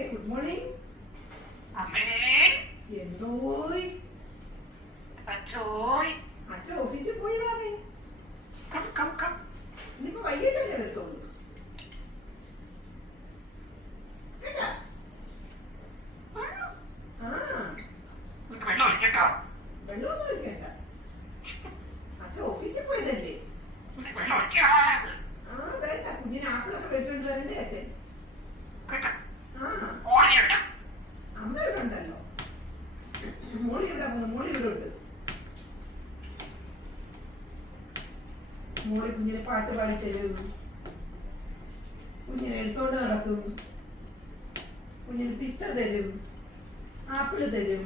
Very good morning. എന്തോയ് അച്ഛൻ ഓഫീസിൽ പോയി വാങ്ങി. ഇനിയിപ്പോ വൈകിട്ടല്ലേ വരത്തുള്ളൂ കേട്ടാ. വെള്ളമൊന്നും ഒഴിക്കണ്ട. അച്ഛൻ ഓഫീസിൽ പോയതല്ലേ. വേണ്ട, കുഞ്ഞിന് ആപ്പിളൊക്കെ മേടിച്ചോണ്ട് തരണ്ടേ അച്ഛൻ. അമ്മ ഇവിടെ ഉണ്ടല്ലോ. മോളി ഇവിടെ പോകുന്നു. മോളി ഇവിടെ ഉണ്ട്. മോളി കുഞ്ഞിനെ പാട്ട് പാടി തരും. കുഞ്ഞിനെ എടുത്തോണ്ട് നടക്കും. കുഞ്ഞിന് പിസ്ത തരും, ആപ്പിള് തരും.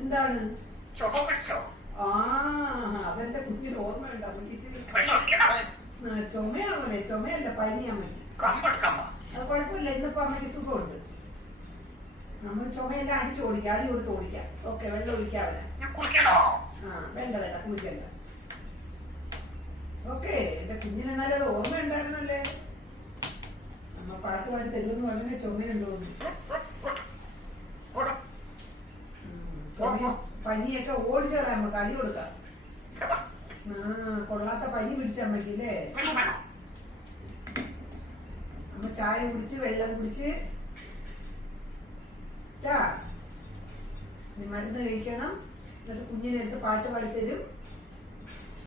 എന്താണ് അതെന്റെ കുഞ്ഞിന് ഓർമ്മയുണ്ട്. അമ്മയ്ക്ക് ചുമയാണല്ലേ. ചുമയല്ല, പനി അമ്മയ്ക്ക്. അത് കുഴപ്പമില്ല. ഇന്നിപ്പോ അമ്മയ്ക്ക് സുഖമുണ്ട്. നമ്മൾ ചുമയെല്ലാം അടിച്ച് ഓടിക്കാം, അടി കൊടുത്ത് ഓടിക്കാം. ഓക്കെ, വെള്ളം ഒഴിക്കാവന. വേണ്ട വേണ്ട, കുളിക്കണ്ട. ഓക്കെ, എന്റെ കുഞ്ഞിന് എന്നാലും അത് ഓർമ്മ ഉണ്ടായിരുന്നല്ലേ. അമ്മ പാട്ട് പാടി തരുമെന്ന് പറഞ്ഞ ചുമയുണ്ടോന്ന്. പനിയൊക്കെ ഓടിച്ചാളെ അമ്മക്ക് അടി കൊടുക്കാം. കൊള്ളാത്ത പനി പിടിച്ച അമ്മക്കില്ലേ. അമ്മ ചായ കുടിച്ച് വെള്ളം കുടിച്ച് മരുന്ന് കഴിക്കണം. എന്നിട്ട് കുഞ്ഞിനെടുത്ത് പാട്ട് പാടിത്തരും.